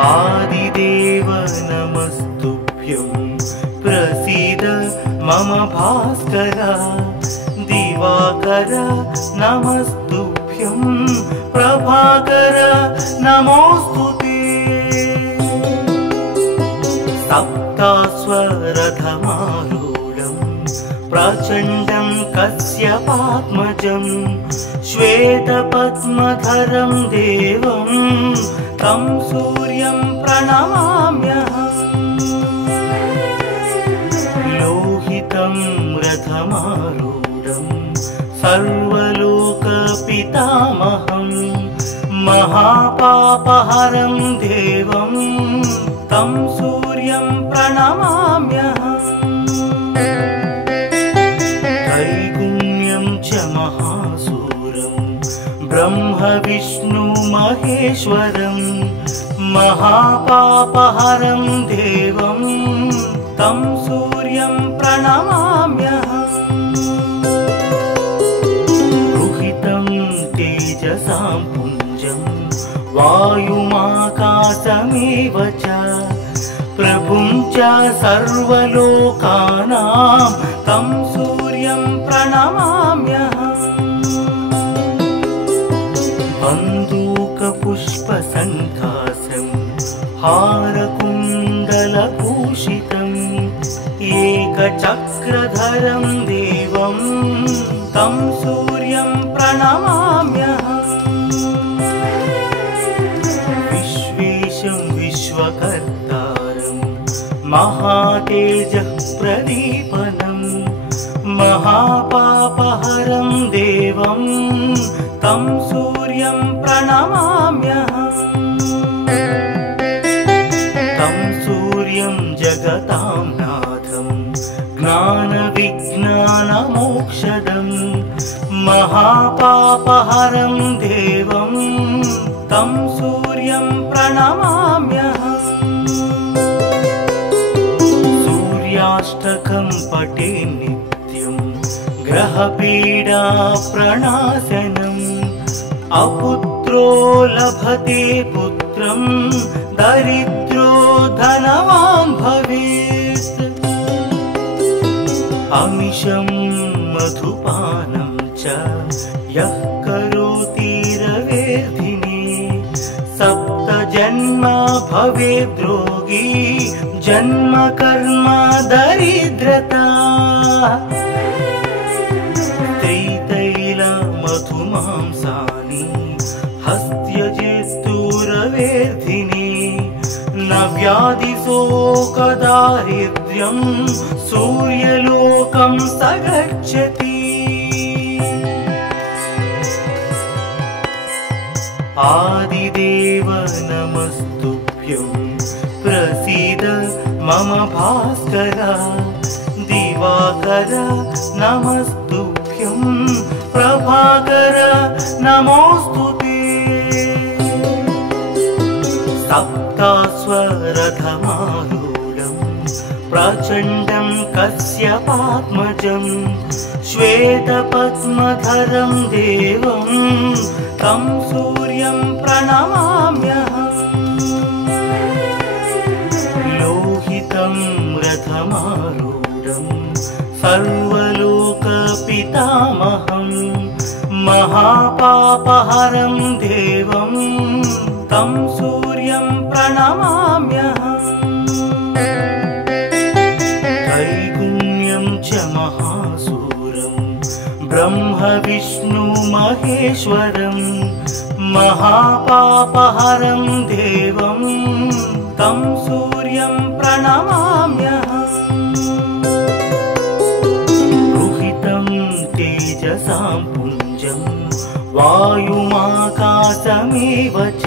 आदिदेव नमस्तुभ्यं प्रसीद मम भास्कर दिवाकर नमस्तुभ्यं प्रभाकर नमोस्तुते सप्तास्वरथमारूढं प्रचण्डं कश्यपात्मजं श्वेतपद्मधरं देवं तं सूर्यं प्रणमाम्यहम् लोहितं रथमारूढं सर्वलोकपितामहं महापापहरं देवं तं सूर्यं प्रणमाम्यहम् त्रैगुण्यं च महासूरं ब्रह्म विष्णु महेश्वरं महापापहरं देवं तं सूर्यं प्रणमाम्यहम् रुहितं तेजसां पुञ्जं वायुमाकाशमेव च प्रभुं च सर्वलोकानां तं सूर्यं प्रणमाम्यहम् बन्दूकपुष्पसङ्कासं हारकुण्डलभूषितम् एकचक्रधरं देवं तं सूर्यं प्रणमाम्यहम् विश्वेशं विश्वकर्तारं महातेजः प्रदीपनं महापापहरं देवं तं सूर्यं प्रणमाम्यहम् तं सूर्यं जगतां नाथं ज्ञानविज्ञानमोक्षदं महापापहरं देवं तं सूर्यं प्रणमाम्यहम् सूर्याष्टकं पठे नित्यं ग्रहपीडा प्रणाशनम् अपुत्रो लभते पुत्रं दरिद्रो धनवान् भवेत् अमिषं मधुपानं च यः करोति रवेर्धिने सप्तजन्म भवेद्रोगी जन्म कर्म दरिद्रता त्रितैलमधुमांसानि हस्त्यजेस्तुरवेर्धिने न व्याधिशोकदारिद्र्यं सूर्यलोकं स गच्छति आदिदेव नमस्तुभ्यं प्रसीद मम भास्कर दिवाकर नमस्तुभ्यं प्रभाकर नमोस्तुते सप्तास्वरथमारूढं प्रचण्डं कश्यपात्मजं श्वेतपद्मधरं देवं तं सूर्यं प्रणमाम्यहम् लोहितं रथमारूढं सर्वलोकपितामहं महापापहरं देवं तं सूर्यं प्रणमाम्यहम् त्रैगुण्यं च महासूरं ब्रह्म विष्णु महेश्वरं महापापहरं देवं तं सूर्यं प्रणमाम्यहम् रुहितं तेजसां पुञ्जं वायुमाकाशमेव च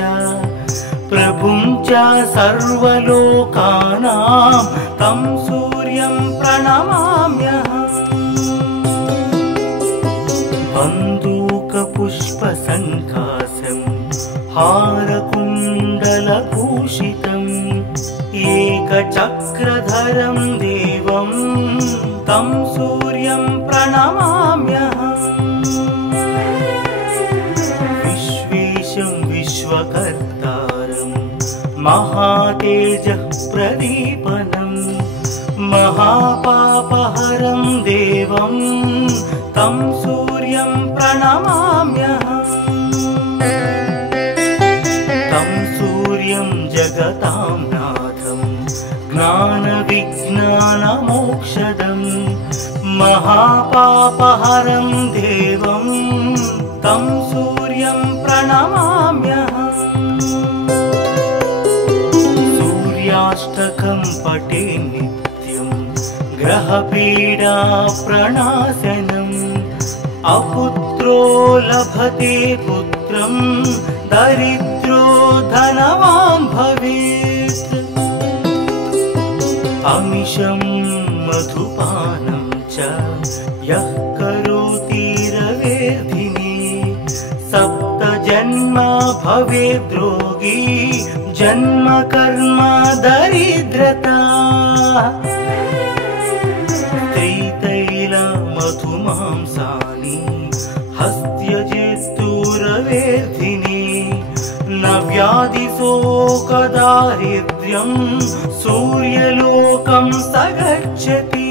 प्रभुं च सर्वलोकानां तं सूर्यं प्रणमाम्यहम् बन्दूकपुष्पसङ्कासं हारकुण्डलभूषितम् एकचक्रधरं देवं तं सूर्यं प्रणमाम्यहम् विश्वेशं विश्वकर्तारं महातेजः प्रदीपनम् महापापहरं देवं तं सूर्यं प्रणमाम्यहम् तं सूर्यं जगतां नाथं ज्ञानविज्ञानमोक्षदम् महापापहरं देवं तं सूर्यं प्रणमाम्यहम् सूर्याष्टकं पठे नित्यं ग्रहपीडा प्रणाशनम् अपुत्रो लभते पुत्रं दरिद्रो धनवान् भवेत् अमिषं मधुपानं च यः करोति रवेर्धिने सप्त जन्म भवेद्रोगी जन्म कर्म दरिद्रता मधुमांसानि हस्त्यजेस्तुरवेर्धिने न व्याधिशोकदारिद्र्यं सूर्यलोकं स गच्छति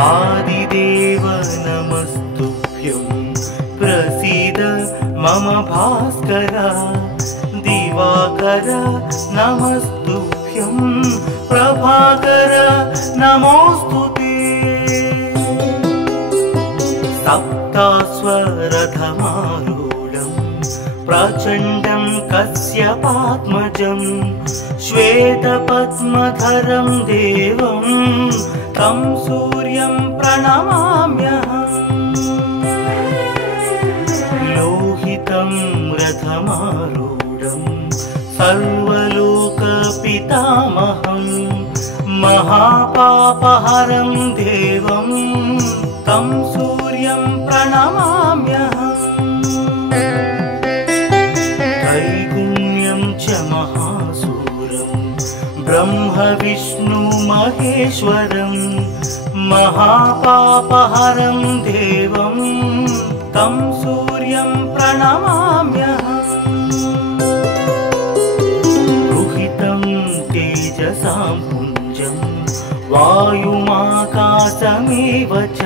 आदिदेव नमस्तुभ्यं प्रसीद मम भास्कर दिवाकर नमस्तुभ्यं प्रभाकर नमोस्तुते सप्तास्वरथमारूढं प्रचण्डं कश्यपात्मजं श्वेतपद्मधरं देवं तं सूर्यं प्रणमाम्यहम् लोहितं रथमारूढं सर्वलोकपितामहं महापापहरं देवं तं सूर्यं प्रणमाम्यहम् त्रैगुण्यं च महासूरं ब्रह्म विष्णु महेश्वरं महापापहरं देवं तं सूर्यं प्रणमाम्यहम् तेजसां पुञ्जं वायुमाकाशमेव च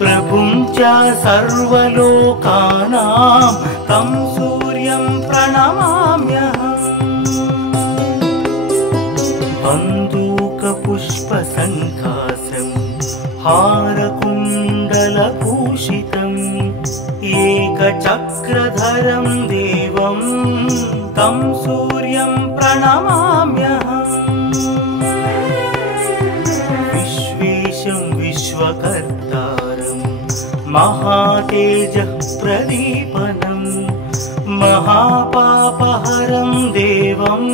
प्रभुं च सर्वलोकानां तं सूर्यं प्रणमाम्यहम् बन्दूकपुष्पसङ्काशं हारकुण्डलभूषितम् एकचक्रधरं देवं तं सूर्यं प्रणमाम्यहम् विश्वेशं विश्वकर्तारं महातेजः प्रदीपनं महापापहरं देवं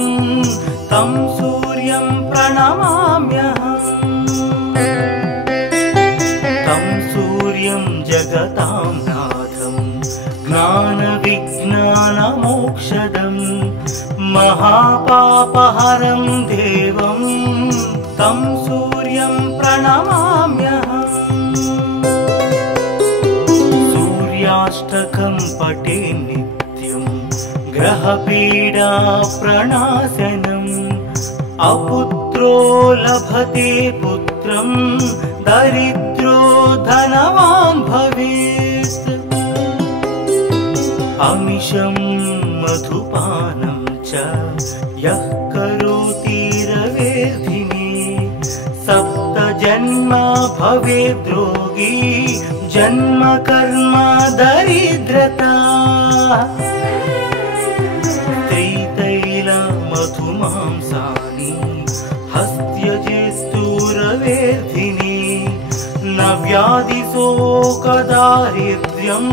तं सूर्यं प्रणमाम्यहम् तं सूर्यं जगतां नाथं ज्ञानविज्ञानमोक्षदम् महापापहरं देवं तं सूर्यं प्रणमाम्यहम् सूर्याष्टकं पठे नित्यं ग्रहपीडा प्रणाशनम् अपुत्रो लभते पुत्रं दरिद्रो धनवान् भवेत् अमिषं मधुपानं च यः करोति रवेर्धिने सप्त जन्म भवेद्रोगी जन्म कर्म दरिद्रता त्रितैल मधुमांसानि हस्त्यजेस्तुरवेर्धिने न व्याधिशोकदारिद्र्यं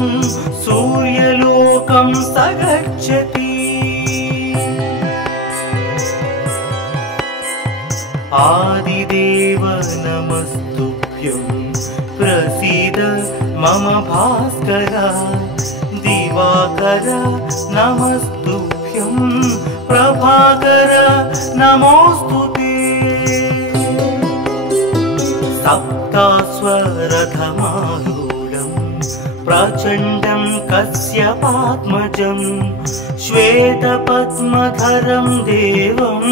सूर्यलोकं स गच्छति आदिदेव नमस्तुभ्यं प्रसीद मम भास्कर दिवाकर नमस्तुभ्यं प्रभाकर नमोस्तुते सप्तास्वरथमारूढं प्रचण्डं कश्यपात्मजं श्वेतपद्मधरं देवं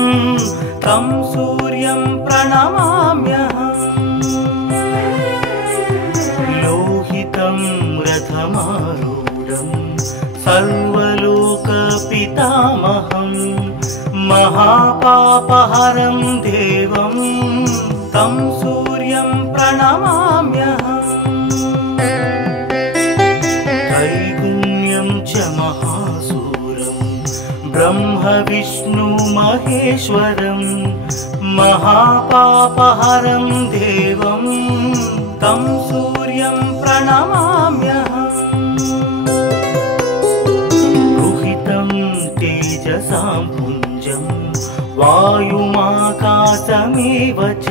तं सूर्यं प्रणमाम्यहम्। लोहितं रथमारूढं सर्वलोकपितामहं महापापहरं देवं तं सूर्यं प्रणमाम्यहम्। त्रैगुण्यं च महासूरं ब्रह्म विष्णु महेश्वरं महापापहरं देवं तं सूर्यं प्रणमाम्यहम्। रुहितं तेजसां पुञ्जं वायुमाकाशमेव च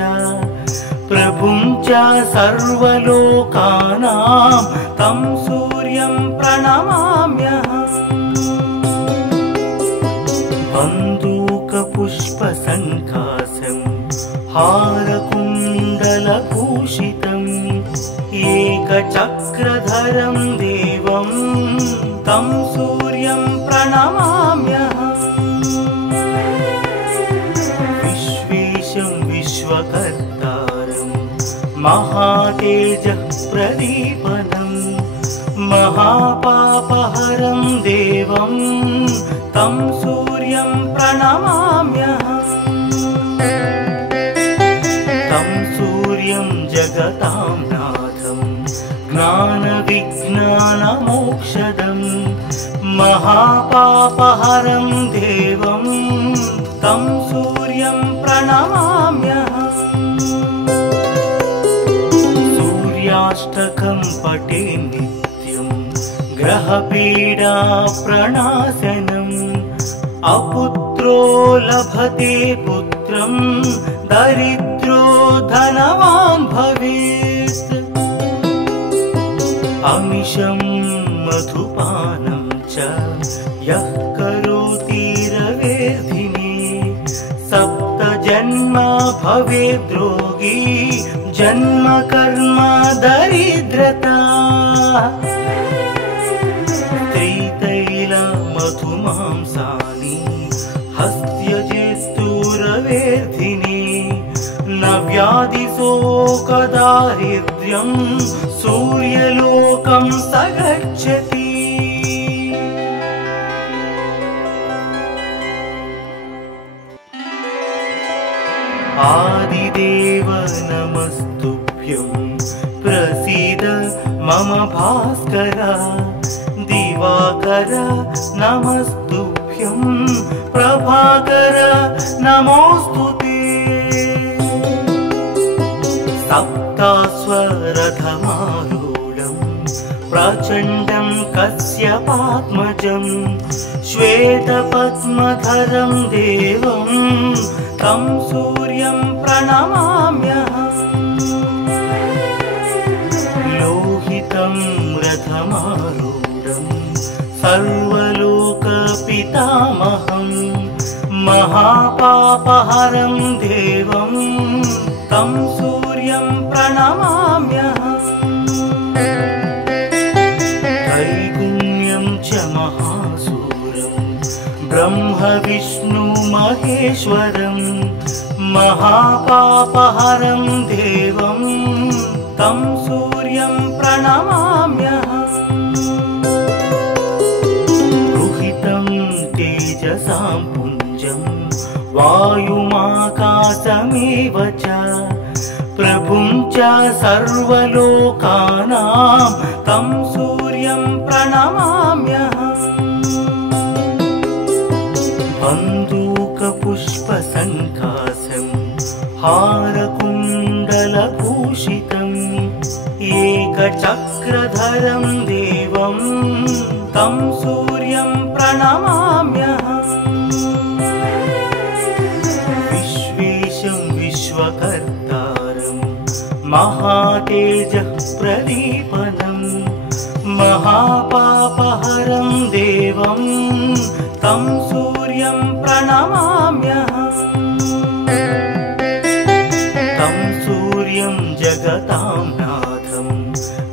प्रभुं च सर्वलोकानां तं सूर्यं प्रणमाम्यहम्। बन्दूकपुष्पसङ्काशं हारकुण्डलभूषितम् एकचक्रधरं देवं तं सूर्यं प्रणमाम्यहम्। विश्वेशं विश्वकर्तारं महातेजः प्रदीपनं महापापहरं देवं तं सूर्यं प्रणमाम्यहम्। तं सूर्यं जगतां नाथं ज्ञानविज्ञानमोक्षदं महापापहरं देवं तं सूर्यं प्रणमाम्यहम्। सूर्याष्टकं पठे नित्यं ग्रहपीडा प्रणाशनम् अपुत्रो लभते पुत्रं दरिद्रो धनवान् भवेत्। अमिषं मधुपानं च यः करोति रवेर्धिने सप्तजन्म भवेद्रोगी जन्म कर्म दरिद्रता। त्रितैलमधुमांसानि हस्त्यजेस्तुरवेर्धिने न व्याधिशोकदारिद्र्यं सूर्यलोकं स गच्छति। आदिदेव नमस्तुभ्यं प्रसीद मम भास्कर। दिवाकर नमस्तुभ्यं प्रभाकर नमोस्तुते। सप्ताश्वरथमारूढं प्रचण्डं कश्यपात्मजं श्वेतपद्मधरं देवं तं सूर्यं प्रणमाम्यहम्। लोहितं रथमारूढं सर्वलोकपितामहं महापापहरं देवं तं सूर्यं प्रणमाम्यहम्। त्रैगुण्यं च महासूरं ब्रह्म विष्णु महेश्वरं महापापहरं देवं तं सूर्यं प्रणमाम्यहम्। रुहितं तेजसां पुञ्जं वायुमाकाशमेव च प्रभुं च सर्वलोकानां तं सूर्यं प्रणमाम्यहम्। बन्दूकपुष्पसङ्काशं हारकुण्डलभूषितम् एकचक्रधरं देवं तं सूर्यं प्रणमाम्यहम्। विश्वेशं विश्वकर्तारं महातेजः प्रदीपनं महापापहरं देवं तं सूर्यं प्रणमाम्यहम्। तं सूर्यं जगतां नाथं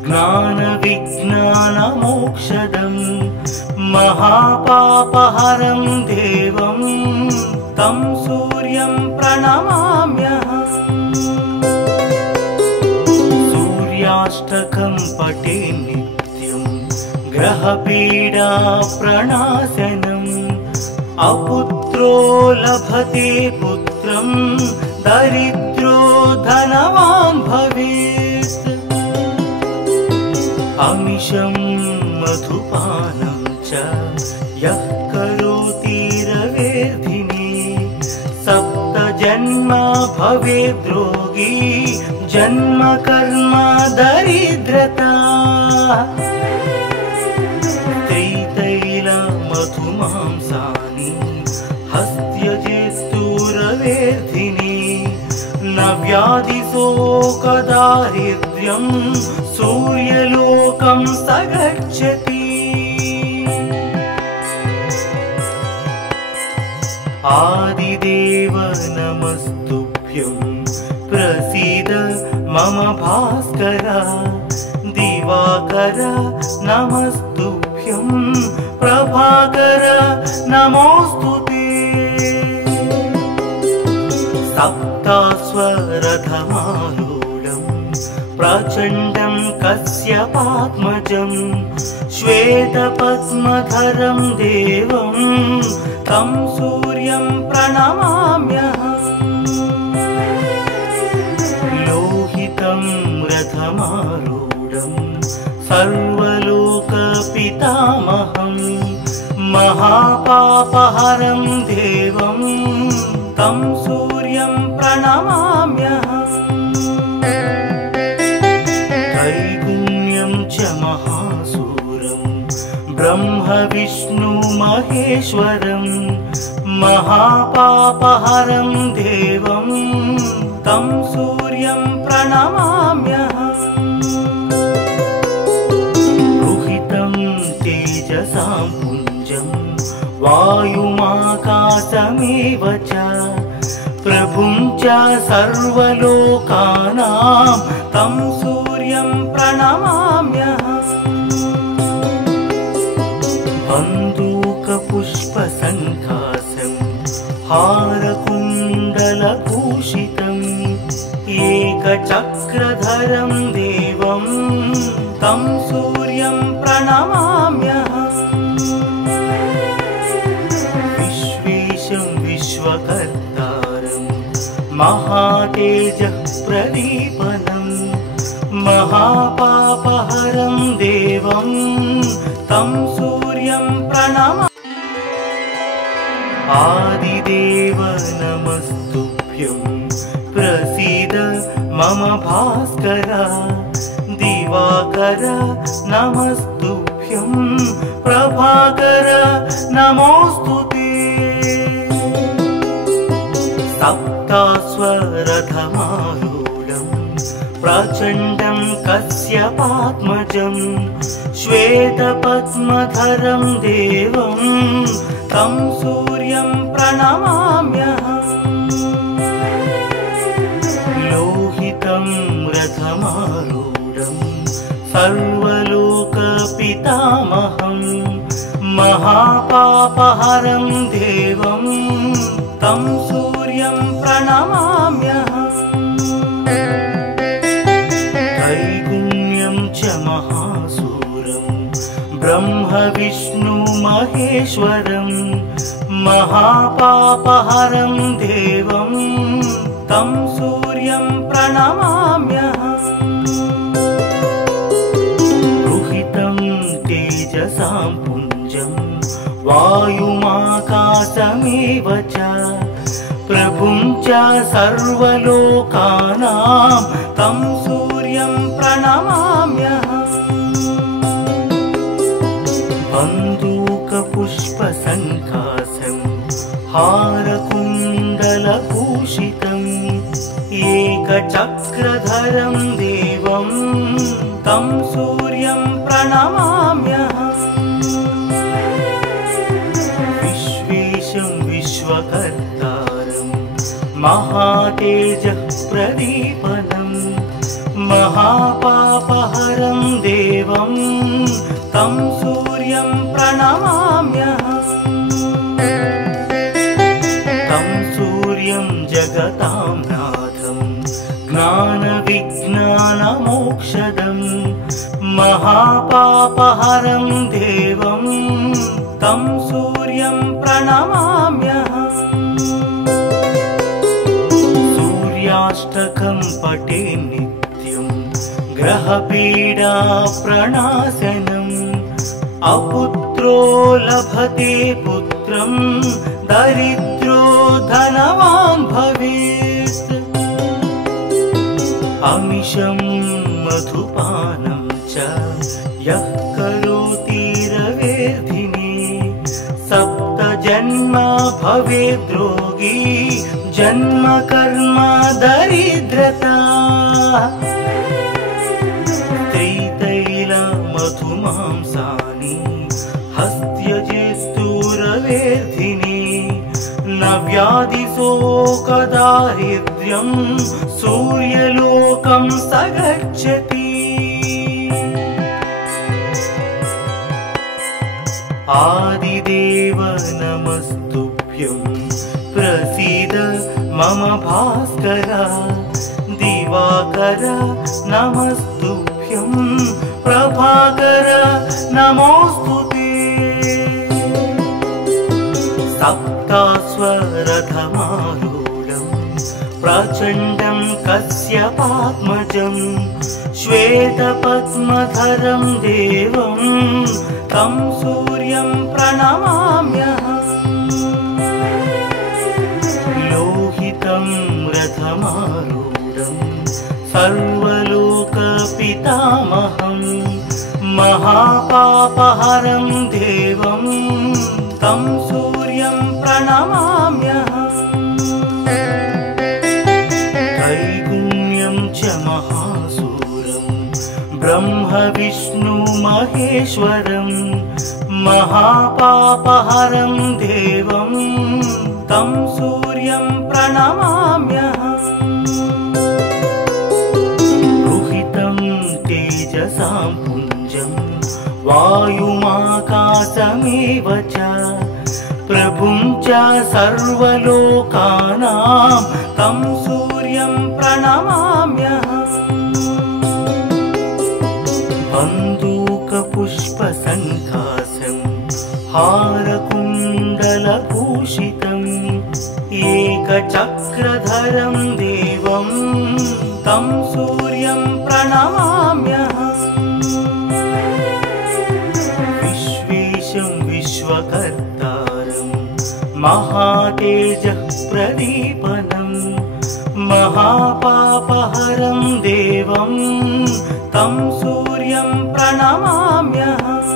ज्ञानविज्ञान मोक्षदं महापापहरं देवं तं सूर्यं प्रणमाम्यहम्। सूर्याष्टकं पठे नित्यं ग्रहपीडा प्रणाशनम्। अपुत्रो लभते पुत्रं दरिद्रो धनवान् भवेत्। अमिषं मधुपानं च यः करोति रवेर्धिने। सप्तजन्म भवेद्रोगी जन्म कर्म दरिद्रता। त्रितैल मधुमांसानि हस्त्यजेस्तु रवेर्धिने। न व्याधिशोकदारिद्र्यं सूर्यलोकं स गच्छति। आदिदेव नमस्तुभ्यं प्रसीद मम भास्कर। दिवाकर नमस्तुभ्यं प्रभाकर नमोस्तुते। सप्तास्वरथमारूढं प्रचण्डं कश्यपात्मजं। श्वेतपद्मधरं देवं तं सूर्यं प्रणमाम्यहम्। लोहितं रथमारूढं सर्वलोकपितामहं। महापापहरं देवं तं सूर्यं प्रणमाम्यहम्। त्रैगुण्यं च महासूरं ब्रह्म विष्णु महेश्वरं। महापापहरं देवं तं सूर्यं प्रणमाम्यहम्। रुहितं तेजसां पुञ्जं वायुमाकाशमेव च। प्रभुं च सर्वलोकानां तं सूर्यं प्रणमाम्यहम्। बन्दूकपुष्पसङ्कासं हारकुण्डलभूषितम्। एकचक्रधरं देवं तं सूर्यं प्रणमाम्यहम्। विश्वेशं विश्वकर्तारं महातेजः प्रदीपनं। महापापहरं देवं तं सूर्यं प्रणमाम्यहम्। आदिदेव नमस्तुभ्यं प्रसीद मम भास्कर। दिवाकर नमस्तुभ्यं प्रभाकर नमोस्तुते। सप्तास्वरथमारूढं प्रचण्डं कश्यपात्मजं। श्वेतपद्मधरं देवं तं सूर्यं प्रणमाम्यहम्। लोहितं रथमारूढं सर्वलोकपितामहं। महापापहरं देवं तं सूर्यं प्रणमाम्यहम्। त्रैगुण्यं च महासूरं ब्रह्म विष्णु महेश्वरं। महापापहरं देवं तं सूर्यं प्रणमाम्यहम्। रुहितं तेजसां पुञ्जं वायुमाकाशमेव च। प्रभुं च सर्वलोकानां तं सूर्यं प्रणमाम्यहम्। बन्दूकपुष्पसङ्कासं हारकुण्डलभूषितम्। एकचक्रधरं देवं तं सूर्यं प्रणमाम्यहम्। विश्वेशं विश्वकर्तारं महातेजः प्रदीपनं। महापापहरं देवं तं सूर्यं प्रणमाम्यहम् तं सूर्यं जगतां नाथं ज्ञानविज्ञानमोक्षदं महापापहरं देवं तं सूर्यं प्रणमाम्यहम् सूर्याष्टकं पठे नित्यं ग्रहपीडा प्रणाशनम् अपुत्रो लभते पुत्रं दरिद्रो धनवान् भवेत् अमिषं मधुपानं च यः करोति रवेर्धिने सप्तजन्म भवेद् रोगी जन्म कर्म दरिद्रता मधुमांसानि हस्त्यजेस्तुरवेर्धिने न व्याधिशोकदारिद्र्यं सूर्यलोकं स गच्छति आदिदेव नमस्तुभ्यं प्रसीद मम भास्कर दिवाकर नमस्तुभ्यं प्रभाकर नमोस्तुते सप्तास्वरथमारूढं प्रचण्डं कश्यपात्मजं श्वेतपद्मधरं देवं तं सूर्यं प्रणमाम्यहम् लोहितं रथमारूढं सर्वलोकपितामहं महापापहरं देवं तं सूर्यं प्रणमाम्यहम् त्रैगुण्यं च महासूरं ब्रह्म विष्णु महेश्वरं महापापहरं देवं तं सूर्यं प्रणमाम्यहम् तेजसां पुञ्जं वायुमाकाशमेव च प्रभुं च सर्वलोकानां तं सूर्यं प्रणमाम्यहम् बन्दूकपुष्पसङ्काशं हारकुण्डलभूषितम् एकचक्रधरं देवं तं सूर्यं प्रणमाम्यहम् विश्वेशं विश्वकर्तारं महातेजः प्रदीपनं महापापहरं देवं तं सूर्यं प्रणमाम्यहम्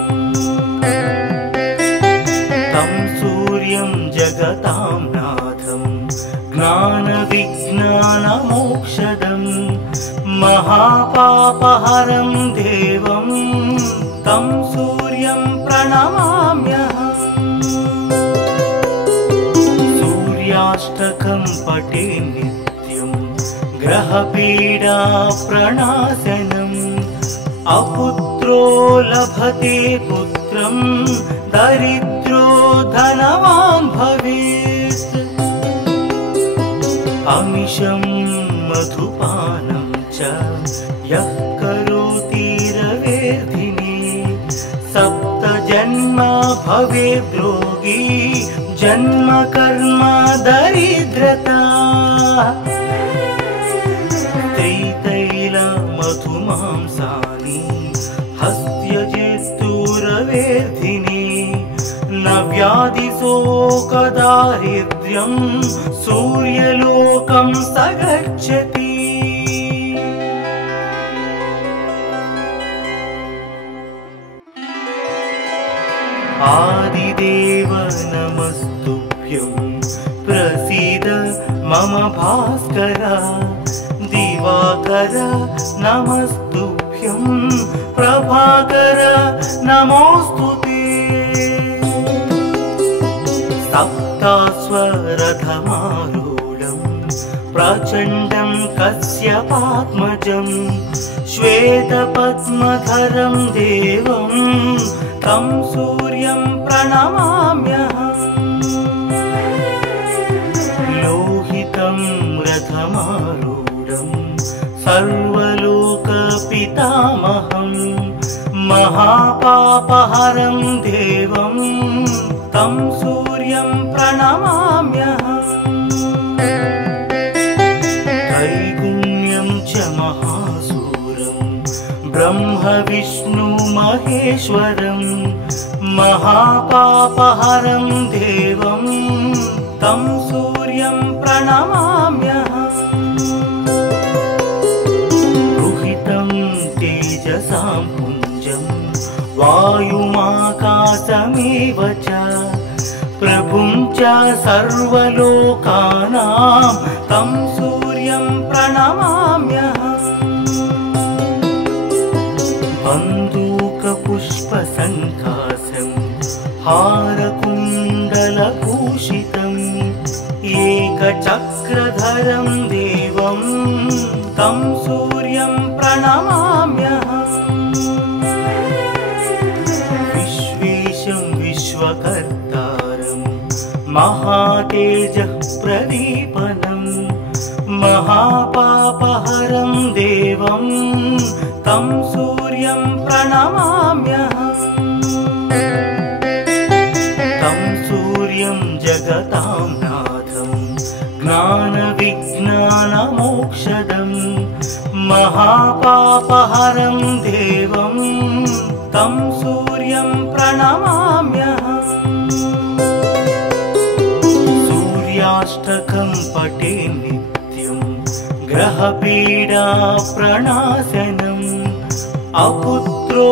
तं सूर्यं जगतां नाथं ज्ञानविज्ञानमोक्षदं महापापहरं देवं तं सूर्यं प्रणमाम्यहम् सूर्याष्टकं पठे नित्यं ग्रहपीडा प्रणाशनम् अपुत्रो लभते पुत्रं दरिद्रो धनवान् भवेत् अमिषं मधुपानं च यः करोति रवेर्धिने सप्तजन्म भवेद् रोगी जन्म कर्म दरिद्रता मधुमांसानि हस्त्यजेस्तुरवेर्धिने न व्याधिशोकदारिद्र्यं सूर्यलोकं स गच्छति आदिदेव नमस्तुभ्यं प्रसीद मम भास्कर दिवाकर नमस्तुभ्यं प्रभाकर नमोस्तुते सप्तास्वरथमारूढं प्रचण्डं कश्यपात्मजं श्वेतपद्मधरं देवं तं सूर्यं प्रणमाम्यहम् लोहितं रथमारूढं सर्वलोकपितामहं महापापहरं देवं तं सूर्यं प्रणमाम्यहम् त्रैगुण्यं च महासूरं ब्रह्म विष्णु महेश्वरं महापापहरं देवं तं सूर्यं प्रणमाम्यहम् रुहितं तेजसां पुञ्जं वायुमाकाशमेव च प्रभुं च सर्वलोकानां तं सूर्यं प्रणमाम्यहम् बन्दूकपुष्पसङ्काशं हारकुण्डलभूषितम् एकचक्रधरं देवं तं सूर्यं प्रणमाम्यहम् विश्वेशं विश्वकर्तारं महातेजः प्रदीपनं महापापहरं देवं तं सूर्यं प्रणमाम्यहम् तं सूर्यं जगतां नाथं ज्ञानविज्ञानमोक्षदं महापापहरं देवं तं सूर्यं प्रणमाम्यहम् सूर्याष्टकं पठे नित्यं ग्रहपीडा प्रणाशनम् अपुत्रो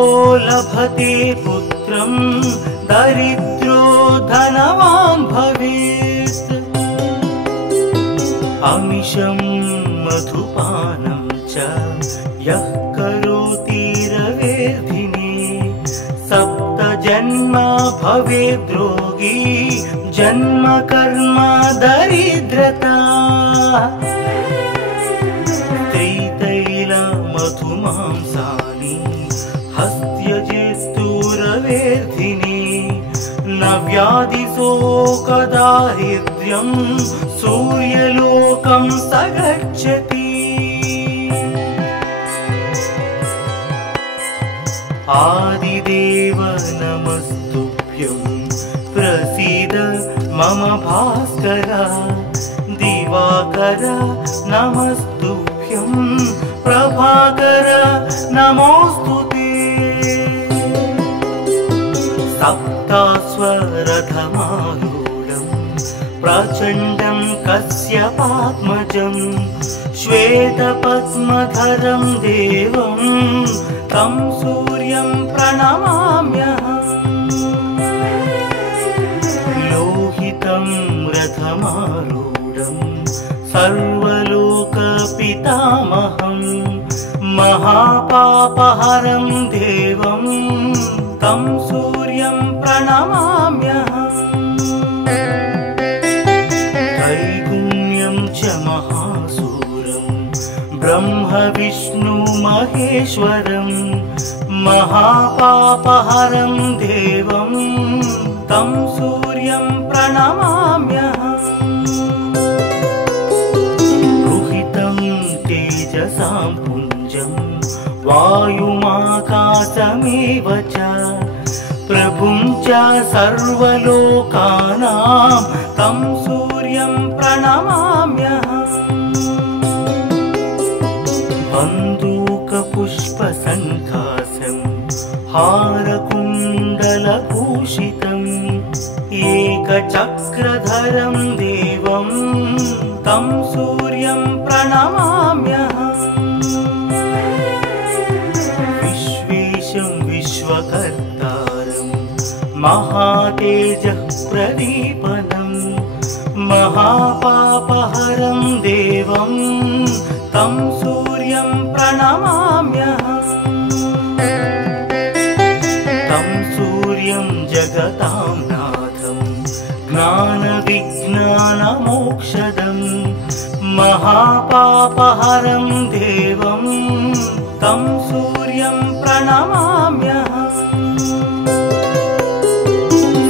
लभते पुत्रं दरिद्रो धनवान् भवेत् अमिषं मधुपानं च यः करोति रवेर्धिने सप्तजन्म भवेद्रोगी जन्म कर्म दरिद्रता त्रितैलमधुमांसानि हस्त्यजेस्तुरवेर्धिने न व्याधिशोकदारिद्र्यं सूर्यलोकं स गच्छति आदिदेव नमस्तुभ्यं प्रसीद मम भास्कर दिवाकर नमस्तुभ्यं प्रभाकर नमोस्तुते सप्तास्वरथमारूढं प्रचण्डं कश्यपात्मजं श्वेतपद्मधरं देवं तं सूर्यं प्रणमाम्यहम् लोहितं रथमारूढं सर्वलोकपितामहं महापापहरं देवं तं सूर्यं प्रणमाम्यहम् त्रैगुण्यं च महासूरं ब्रह्म विष्णु महेश्वरं महापापहरं देवं तं सूर्यं प्रणमाम्यहम् रुहितं तेजसां पुञ्जं वायुमाकाशमेव च प्रभुं च सर्वलोकानां तं सूर्यं प्रणमाम्यहम् बन्दूकपुष्पसङ्काशं हारकुण्डलभूषितम् एकचक्रधरं देवं तं सूर्यं प्रणमाम्यहम् विश्वेशं विश्वकर्तारं महातेजः प्रदीपनं महापापहरं देवं तं सूर्यं प्रणमाम्यहम् तं सूर्यं जगतां नाथं ज्ञानविज्ञानमोक्षदं महापापहरं देवं तं सूर्यं प्रणमाम्यहम्।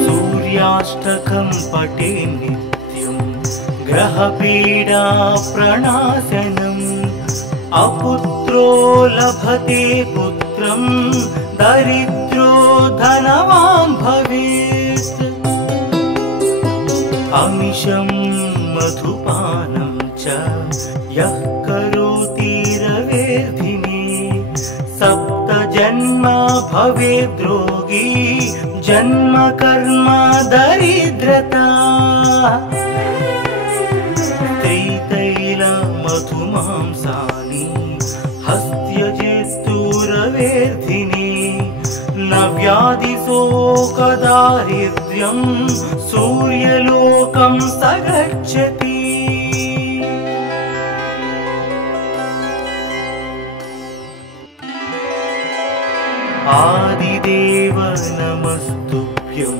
सूर्याष्टकं पठे नित्यं ग्रहपीडा प्रणाशनम्। अपुत्रो लभते पुत्रं दरिद्रो धनवान् भवेत्। अमिषं मधुपानं च यः करोति रवेर्धिने। सप्त जन्म भवेद्रोगी जन्म कर्म दरिद्रता। त्रितैल मधुमांसानि हस्त्यजेस्तु रवेर्धिने। न व्याधिशोकदारिद्र्यं सूर्यलोकं स गच्छति। आदिदेव नमस्तुभ्यं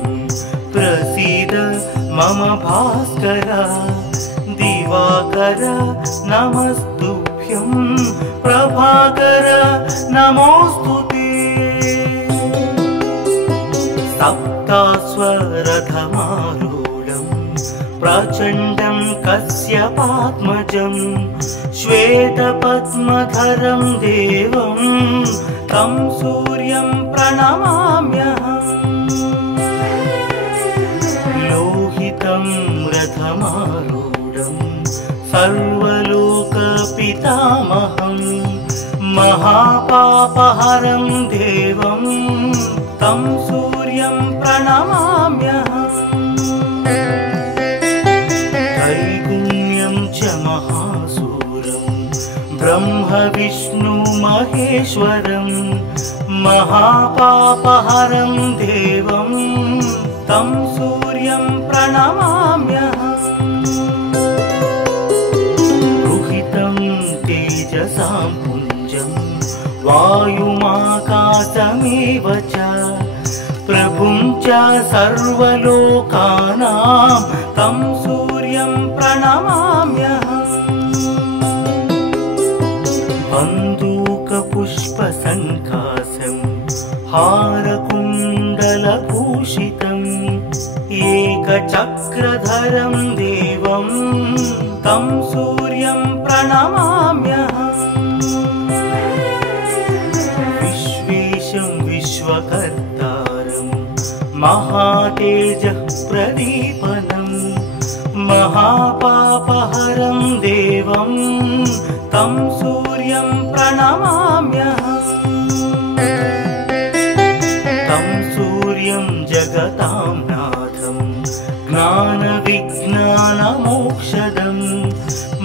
प्रसीद मम भास्कर। दिवाकर नमस्तुभ्यं प्रभाकर नमोस्तुते। सप्तास्वरथमारूढं प्रचण्डं कश्यपात्मजं। श्वेतपद्मधरं देवं तं सूर्यं प्रणमाम्यहम्। लोहितं रथमारूढं सर्वलोकपितामहं। महापापहरं देवं तं सूर्यं प्रणमाम्यहम्। त्रैगुण्यं च महासूरं ब्रह्म विष्णु महेश्वरं। महापापहरं देवं तं सूर्यं प्रणमाम्यहम्। रुहितं तेजसां पुञ्जं वायुमाकाशमेव च। प्रभुं च सर्वलोकानां तं सूर्यं प्रणमाम्यहम्। बन्दूकपुष्पसङ्काशं हारकुण्डलभूषितं। एकचक्रधरं देवं तं सूर्यं प्रणमाम्यहम्। विश्वेशं विश्वकर्तारं महातेजः प्रदीपनं। महापापहरं देवं तं सूर्यं प्रणमाम्यहम्। तं सूर्यं जगतां नाथं ज्ञानविज्ञानमोक्षदं।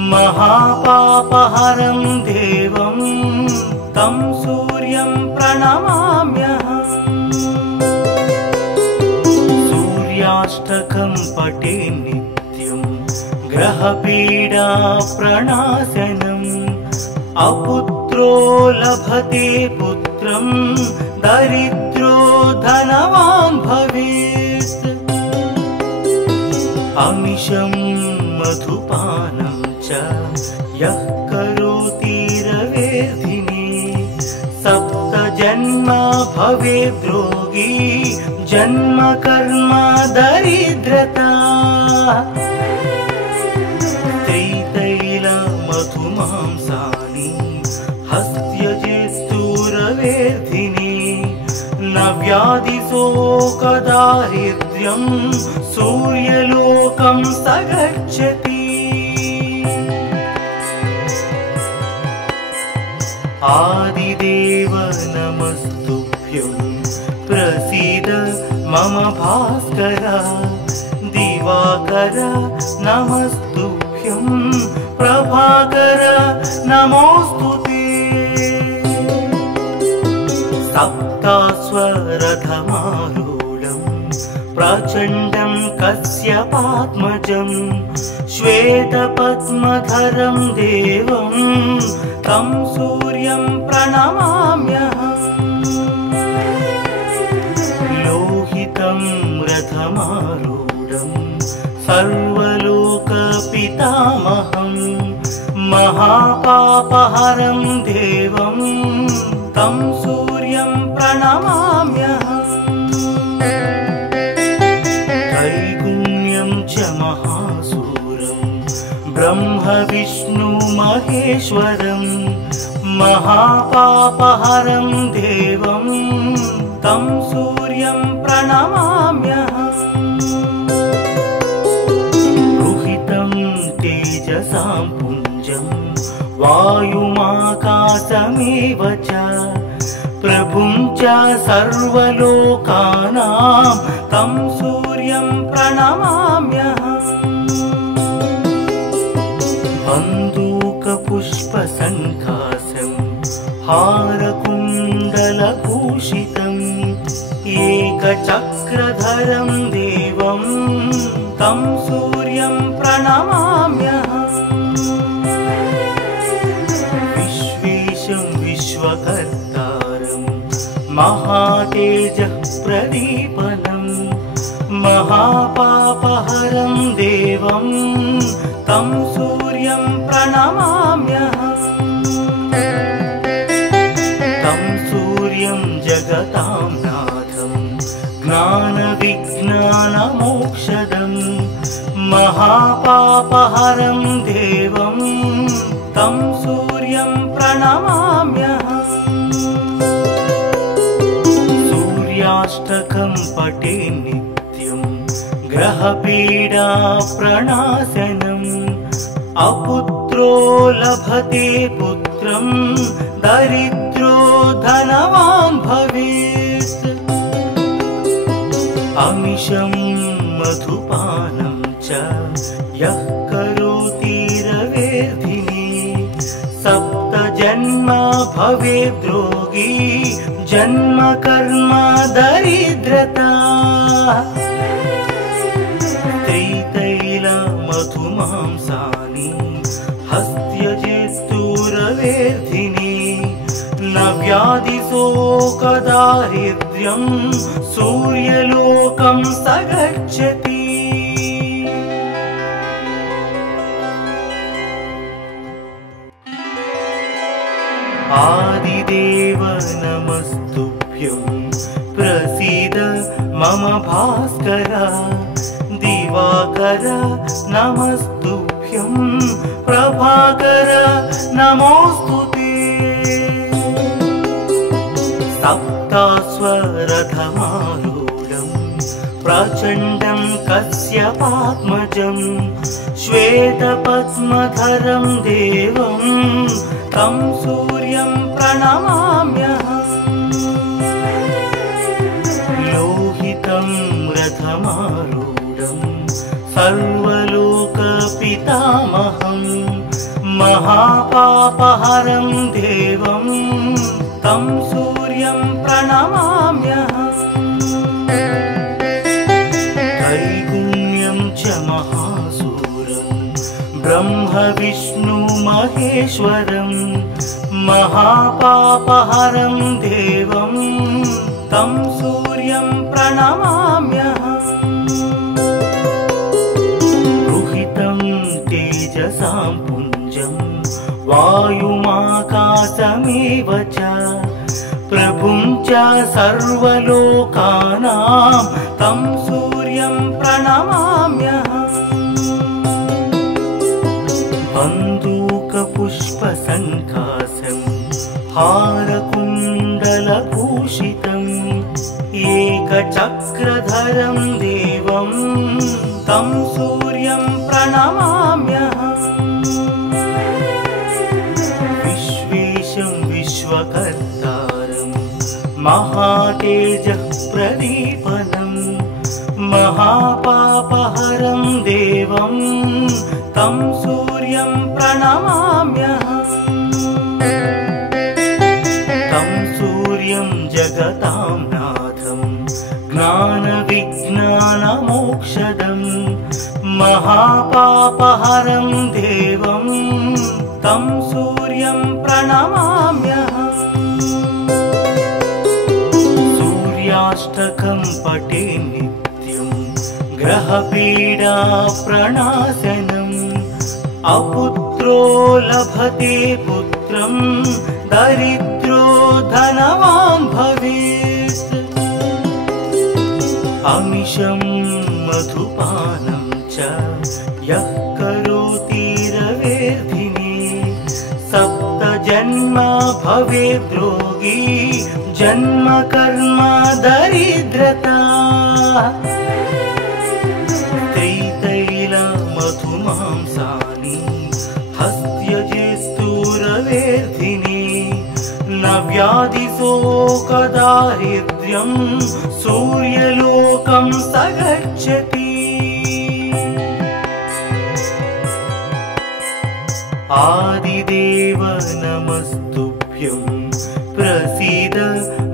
महापापहरं देवं तं सूर्यं प्रणमाम्यहम्। सूर्याष्टकं पठे नित्यं ग्रहपीडा प्रणाशनम्। अपुत्रो लभते पुत्रं दरिद्रो धनवान् भवेत्। अमिषं मधुपानं च यः करोति रवेर्धिने। सप्त जन्म भवेद्रोगी जन्म कर्म दरिद्रता। त्रितैल मधुमांसानि हस्त्यजेस्तु रवेर्धिने। न व्याधिशोकदारिद्र्यं सूर्यलोकं स गच्छति। आदिदेव नमस्तुभ्यं प्रसीद मम भास्कर। दिवाकर नमस्तुभ्यं प्रभाकर नमोस्तुते। सप्तास्वरथमारूढं प्रचण्डं कश्यपात्मजं। श्वेतपद्मधरं देवं तं सूर्यं प्रणमाम्यहम्। लोहितं रथमारूढं सर्वलोकपितामहं। महापापहरं देवं प्रणमाम्यहम्। त्रैगुण्यं च महासूरं ब्रह्म विष्णु महेश्वरं महापापहरं देवं तं सूर्यं प्रणमाम्यहम्। रुहितं तेजसां पुञ्जं वायुमाकाशमेव च प्रभुं च सर्वलोकानां तं सूर्यं प्रणमाम्यहम्। बन्दूकपुष्पसङ्कासं हारकुण्डलभूषितम् एकचक्रधरं देवं तं सूर्यं प्रणमाम्यहम्। विश्वेशं विश्वकर्तारं महातेजः प्रदीपनं महापापहरं देवं तं सूर्यं प्रणमाम्यहम्। तं सूर्यं जगतां नाथं ज्ञानविज्ञानमोक्षदं महापापहरं देवं तं सूर्यं प्रणमाम्यहम्। सूर्याष्टकं पठे नित्यं ग्रहपीडा प्रणाशनम् अपुत्रो लभते पुत्रं दरिद्रो धनवान् भवेत्। अमिषं मधुपानं च यः करोति रवेर्धिने सप्तजन्म भवेद्रोगी जन्म कर्म दरिद्रता। त्रितैलमधुमांसानि हस्त्यजेस्तुरवेर्धिने न व्याधिशोकदारिद्र्यं सूर्यलोकं स गच्छति। आदिदेव नमस्तुभ्यं प्रसीद मम भास्कर दिवाकर नमस्तुभ्यं प्रभाकर नमोस्तुते। सप्तास्वरथमारूढं प्रचण्डं कश्यपात्मजं श्वेतपद्मधरं देवं तं सूर्यं प्रणमाम्यहम्। लोहितं रथमारूढं सर्वलोकपितामहं महापापहरं देवं तं सूर्यं प्रणमाम्यहम्। त्रैगुण्यं च महासूरं ब्रह्म विष्णु महेश्वरं महापापहरं देवं तं सूर्यं प्रणमाम्यहम्। रुहितं तेजसां पुञ्जं वायुमाकाशमेव च प्रभुं च सर्वलोकानां तं सूर्यं प्रणमाम्यहम्। बन्दूकपुष्पसङ्कासं हारकुण्डलभूषितम् एकचक्रधरं देवं तं सूर्यं प्रणमाम्यहम्। विश्वेशं विश्वकर्तारं महातेजः प्रदीपनं महापापहरं देवं तं सूर्यं प्रणमाम्यहम्। तं सूर्यं जगतां नाथं ज्ञानविज्ञानमोक्षदं महापापहरं देवं तं सूर्यं प्रणमाम्यहम्। सूर्याष्टकं पठे नित्यं ग्रहपीडा प्रणाशनम् अपुत्रो लभते पुत्रं दरिद्रो धनवान् भवेत्। अमिषं मधुपानं च यः करोति रवेर्धिने सप्त जन्म भवेद्रोगी जन्म कर्म दरिद्रता त्रितैल मधुमांसानि हस्त्यजेस्तु रवेर्धिने न व्याधिशोकदारिद्र्यं सूर्यलोकं स गच्छति आदिदेव नमस्तुभ्यं प्रसीद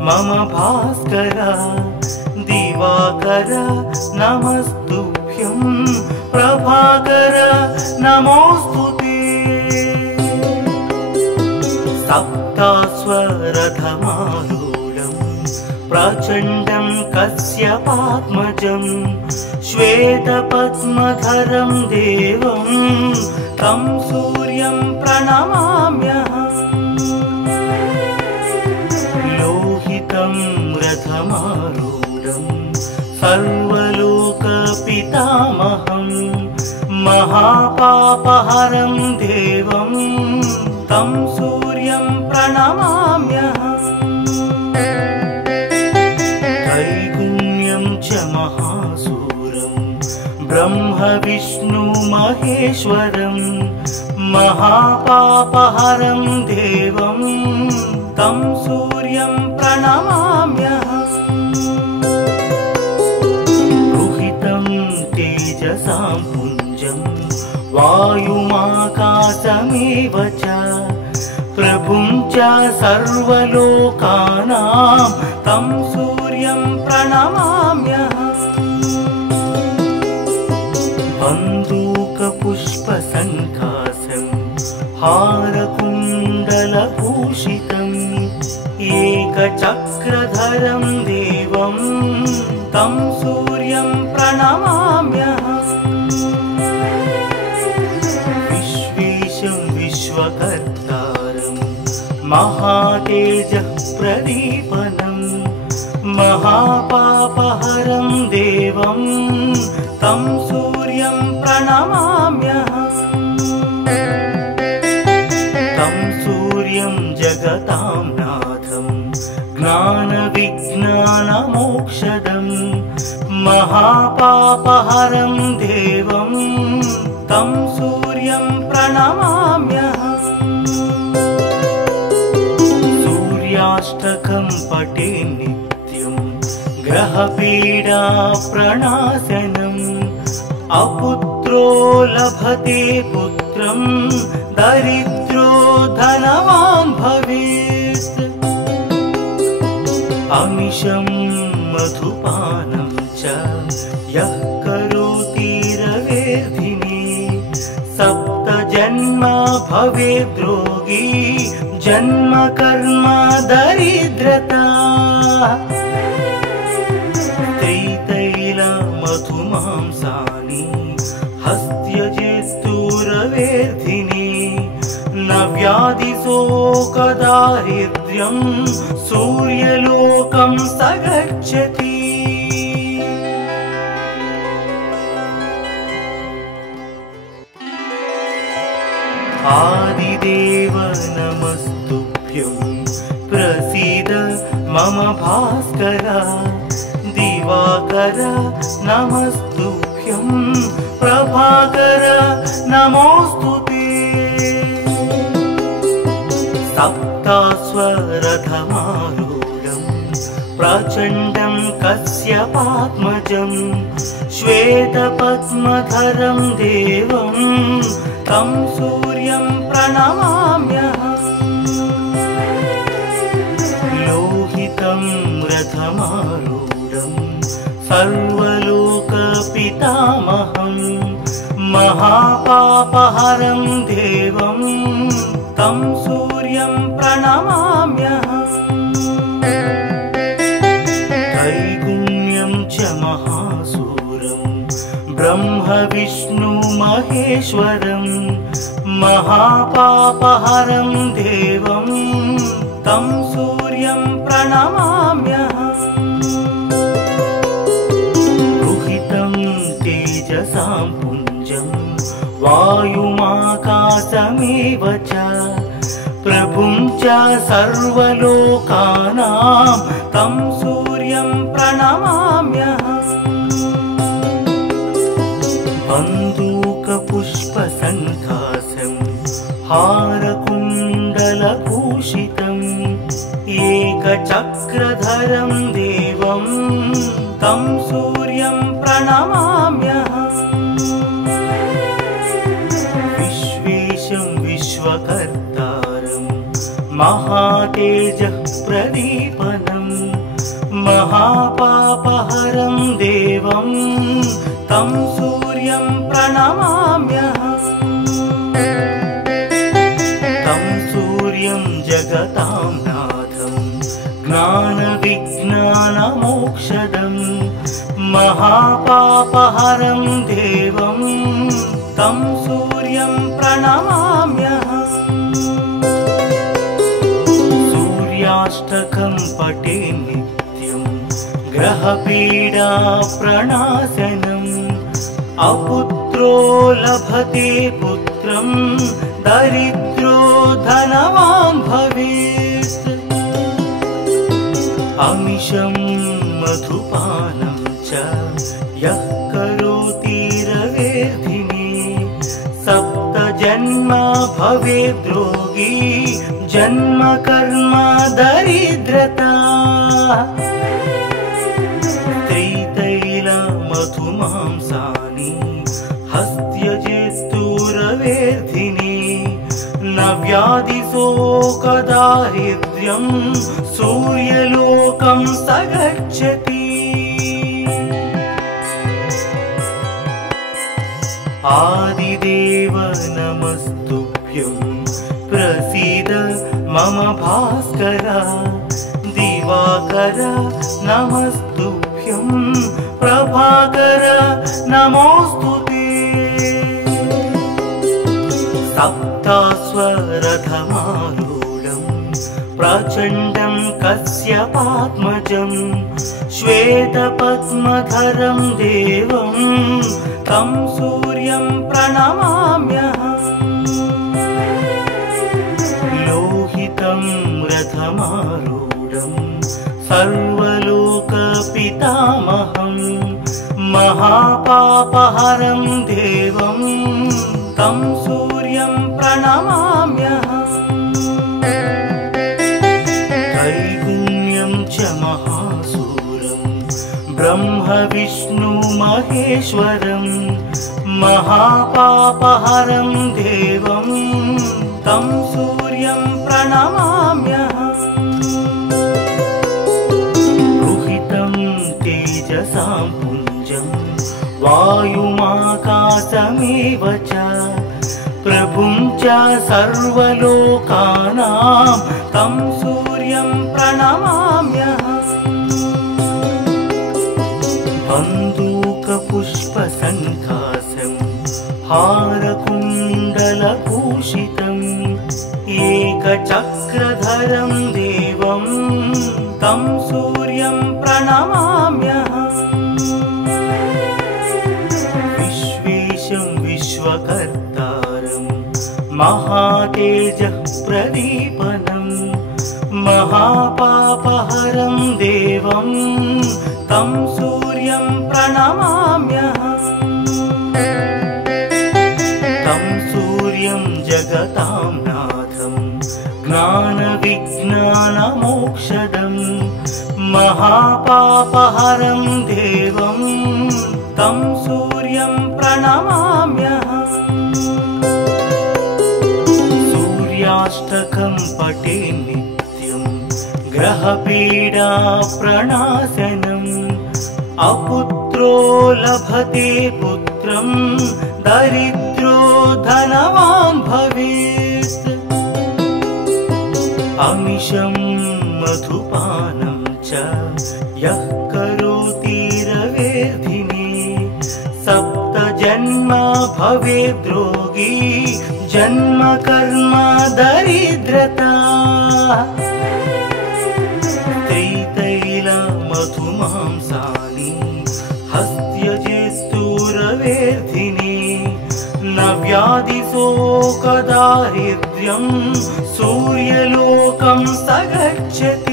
मम भास्कर दिवाकर नमस्तुभ्यं प्रभाकर नमोस्तुते सप्तास्वरथमारूढं प्रचण्डं कश्यपात्मजं श्वेतपद्मधरं देवं तं सूर्यं प्रणमाम्यहम् लोहितं रथमारूढं सर्वलोकपितामहं महापापहरं देवं तं सूर्यं प्रणमाम्यहम् त्रैगुण्यं च महासूरं ब्रह्म विष्णु महेश्वरं महापापहरं देवं तं सूर्यं प्रणमाम्यहम् रुहितं तेजसां पुञ्जं वायुमाकाशमेव च प्रभुं च सर्वलोकानां तं सूर्यं प्रणमाम्यहम् बन्दूकपुष्पसङ्कासं हारकुण्डलभूषितम् एकचक्रधरं देवं तं सूर्यं प्रणमाम्यहम् विश्वेशं विश्वकर्तारं महातेजः प्रदीपनं महापापहरं देवं तं सूर्यं प्रणमाम्यहम् तं सूर्यं जगतां नाथं ज्ञानविज्ञानमोक्षदं महापापहरं देवं तं सूर्यं प्रणमाम्यहम् सूर्याष्टकं पठे नित्यं ग्रहपीडा प्रणाशनम् अपुत्रो लभते पुत्रं दरिद्रो धनवान् भवेत् अमिषं मधुपानं च यः करोति रवेर्धिने सप्त जन्म भवेद्रोगी जन्म कर्म दरिद्रता त्रितैल मधुमांसानि हस्त्यजेस्तु रवेर्धिने न व्याधिशोकदारिद्र्यं सूर्यलोकं स गच्छति आदिदेव नमस्तुभ्यं प्रसीद मम भास्कर दिवाकर नमस्तुभ्यं प्रभाकर नमोस्तुते सप्तास्वरथमारूढं प्रचण्डं कश्यपात्मजं श्वेतपद्मधरं देवं तं सूर्यं प्रणमाम्यहम् लोहितं रथमारूढं सर्वलोकपितामहं महापापहरं देवं तं सूर्यं प्रणमाम्यहम् त्रैगुण्यं च महासूरं ब्रह्म विष्णु महेश्वरं महापापहरं देवं तं सूर्यं प्रणमाम्यहम् पुञ्जं वायुमाकाशमेव च प्रभुं च सर्वलोकानां तं सूर्यं प्रणमाम्यहम् बन्दूकपुष्पसङ्कासं हारकुण्डलभूषितम् एकचक्रधरं देवं तं सूर्यं प्रणमाम्यहम् विश्वेशं विश्वकर्तारं महातेजः प्रदीपनं महापापहरं देवं तं सूर्यं प्रणमाम्यहम् तं सूर्यं जगतां नाथं ज्ञानविज्ञानमोक्षदं महापापहरं देवं तं सूर्यं प्रणमाम्यहम् सूर्याष्टकं पठे नित्यं ग्रहपीडा प्रणाशनम् अपुत्रो लभते पुत्रं दरिद्रो धनवान् भवेत् अमिषं मधुपानं च यः करोति रवेर्धिने सप्तजन्म भवेद्रोगी जन्म कर्म दरिद्रता मधुमांसानि हस्त्यजेस्तुरवेर्धिने न व्याधिशोकदारिद्र्यं सूर्यलोकं स गच्छति आदिदेव नमस्तुभ्यं प्रसीद मम भास्कर दिवाकर नमस्तुभ्यं प्रभाकर नमोस्तुते सप्तास्वरथमारूढं प्रचण्डं कश्यपात्मजं श्वेतपद्मधरं देवं तं सूर्यं प्रणमाम्यहम् लोहितं रथमारूढं सर्वलोकपितामहं महापापहरं देवं तं सूर्यं प्रणमाम्यहम् त्रैगुण्यं च महासूरं ब्रह्मविष्णुमहेश्वरं महापापहरं देवं तं सूर्यं प्रणमाम्यहम् तेजसां पुञ्जं वायुमाकाशमेव च प्रभुं च सर्वलोकानां तं सूर्यं प्रणमाम्यहम् बन्दूकपुष्पसङ्कासं हारकुण्डलभूषितम् एकचक्रधरं देवं तं सूर्यं प्रणमाम्यहम् विश्वेशं विश्वकर्तारं महातेजः प्रदीपनं महापापहरं देवं तं सूर्यं प्रणमाम्यहम् तं सूर्यं जगतां नाथं ज्ञानविज्ञानमोक्षदं महापापहरं देवं तं सूर्यं प्रणमाम्यहम् सूर्याष्टकं पठे नित्यं ग्रहपीडा प्रणाशनम् अपुत्रो लभते पुत्रं दरिद्रो धनवान् भवेत् अमिषं मधुपानं च यः करोति रवेर्धिने सप्तजन्म भवेद्रोगी जन्म कर्म दरिद्रता त्रितैल मधुमांसानि हस्त्यजेस्तुरवे वेर्धिने न व्याधिशोकदारिद्र्यं सूर्यलोकं स गच्छति।